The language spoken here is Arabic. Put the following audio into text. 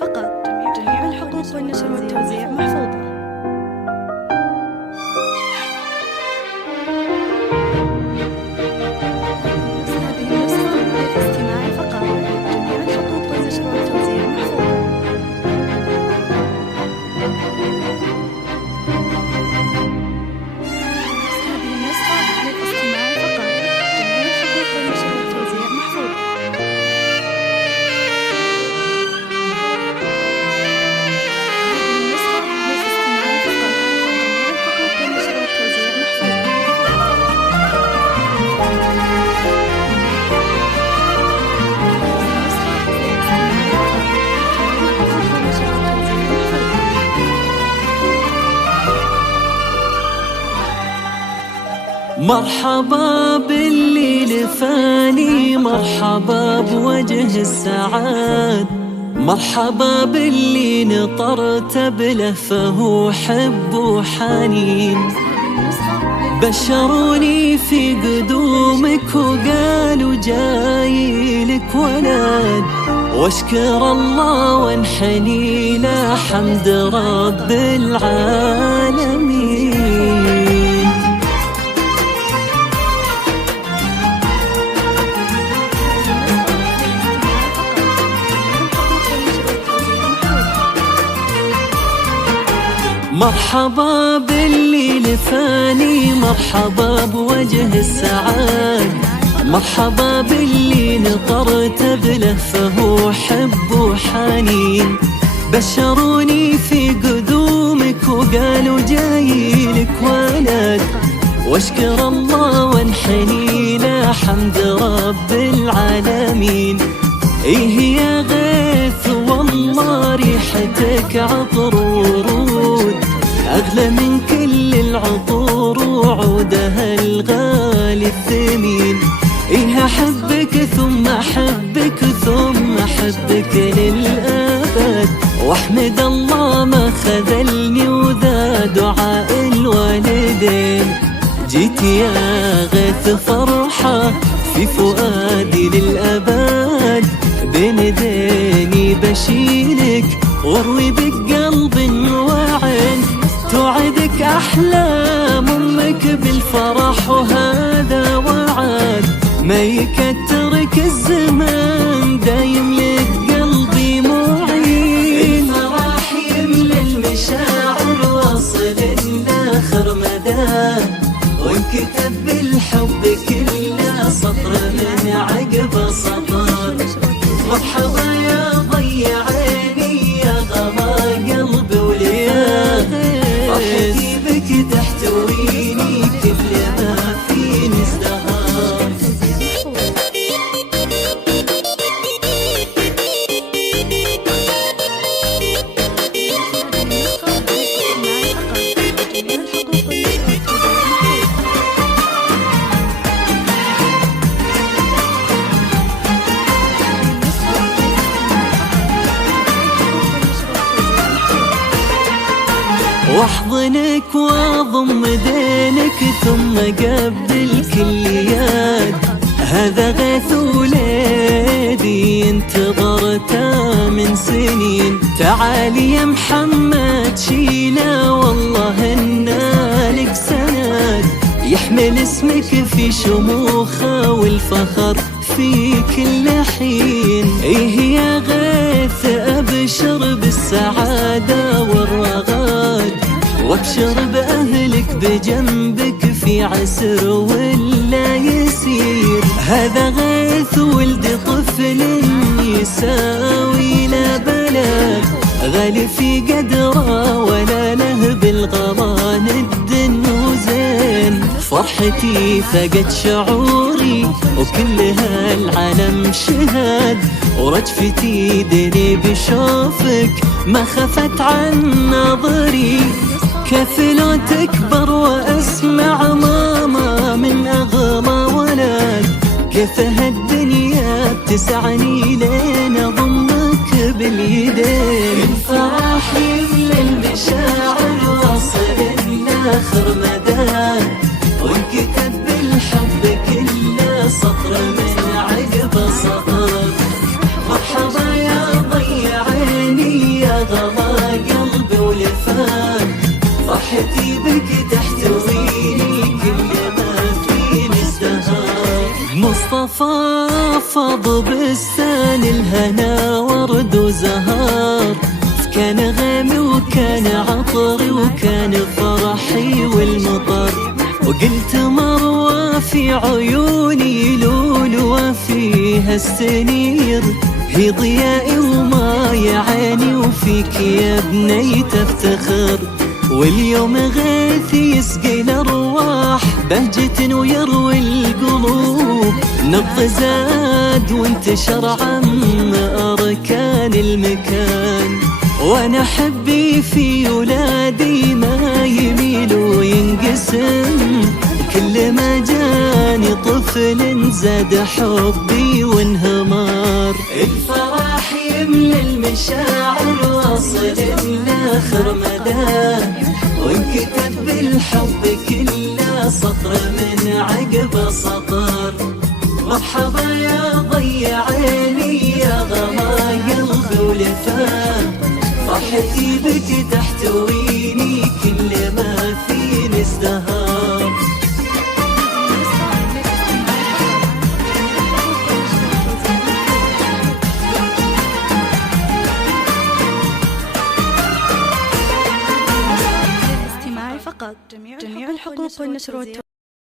فقط. جميع الحقوق والنشر والتوزيع محفوظة. هذه النسخة للاستماع فقط. جميع الحقوق والنشر والتوزيع محفوظة. هذه النسخة للاستماع فقط. جميع الحقوق والنشر والتوزيع محفوظة. مرحبا باللي لفاني، مرحبا بوجه السعاد، مرحبا باللي نطرت بلهفه حب وحنين. بشروني في قدومك وقالوا جاي لك ولد، واشكر الله وانحني له حمد رب العالمين. مرحبا باللي لفاني، مرحبا بوجه السعاد، مرحبا باللي نطرت بلهفه حب وحنين. بشروني في قدومك وقالوا جاي لك ولد، واشكر الله وانحني له حمد رب العالمين. ايه يا غيث والله ريحتك عطر ورود، أغلى من كل العطور وعودها الغالي الثمين. إيه أحبك ثم أحبك ثم أحبك للأبد، وأحمد الله ما خذلني وذا دعاء الوالدين. جيت يا غيث فرحة في فؤادي للأبد، بين ديني بشيلك واروي بقلب وعين. توعدك أحلام أمك بالفرح وهذا وعد، ما يكترك الزمان دايم لك قلبي معين. الفرح يملى المشاعر واصل لآخر مدى، وانكتب بالحب كله سطر من عقب سطر. مرحبا يا ضي عيني يا غما قلبي وليا، فرحتي بك تحتويني كل ما فيني ازدهار. واحضنك واضم دينك ثم قبل كل يد، هذا غيث وليدي انتظرته من سنين. تعالي يا محمد شيله والله إنه لك سند، يحمل اسمك في شموخه والفخر في كل حين. ايه يا غيث ابشر بالسعادة والرغد، وابشر بأهلك بجنبك في عسر ولا يسير. هذا غيث ولد طفل يساوي لا بلد، غالي في قدره ولا له بالغلا ند وزين. فرحتي فقد شعوري وكل هالعالم شهد، ورجفتي دري بشوفك ما خفت عن نظري. كيف لو تكبر واسمع ماما من اغلى ولد، كيف هالدنيا بتسعني لين اضمك باليدين. الفرح يملى المشاعر واصل لاخر مدى، وانكتب بالحب كله سطر من عقب سطر. مرحبا يا ضي عيني فضفض بستان الهنا ورد وزهار، كان غيمي وكان عطري وكان فرحي والمطر. وقلت مروى في عيوني لولوى فيها السنير، هي ضيائي وماي عيني وفيك يا بني تفتخر. واليوم غيث يسقي الأرواح بهجة ويروي القلوب، نبض زاد وانتشر عم أركان المكان. وانا حبي في ولادي ما يميل وينقسم، كل ما جاني طفل زاد حبي وانهمار. الفرح يملى المشاعر واصل لاخر مدى، وانكتب بالحب كله سطر من عقب سطر. مرحبا يا ضي عيني يا غمايا الخلفاء، فرحتي بك تحتويني كل ما فيني ازدهار. للاستماع فقط. جميع الحقوق والنشر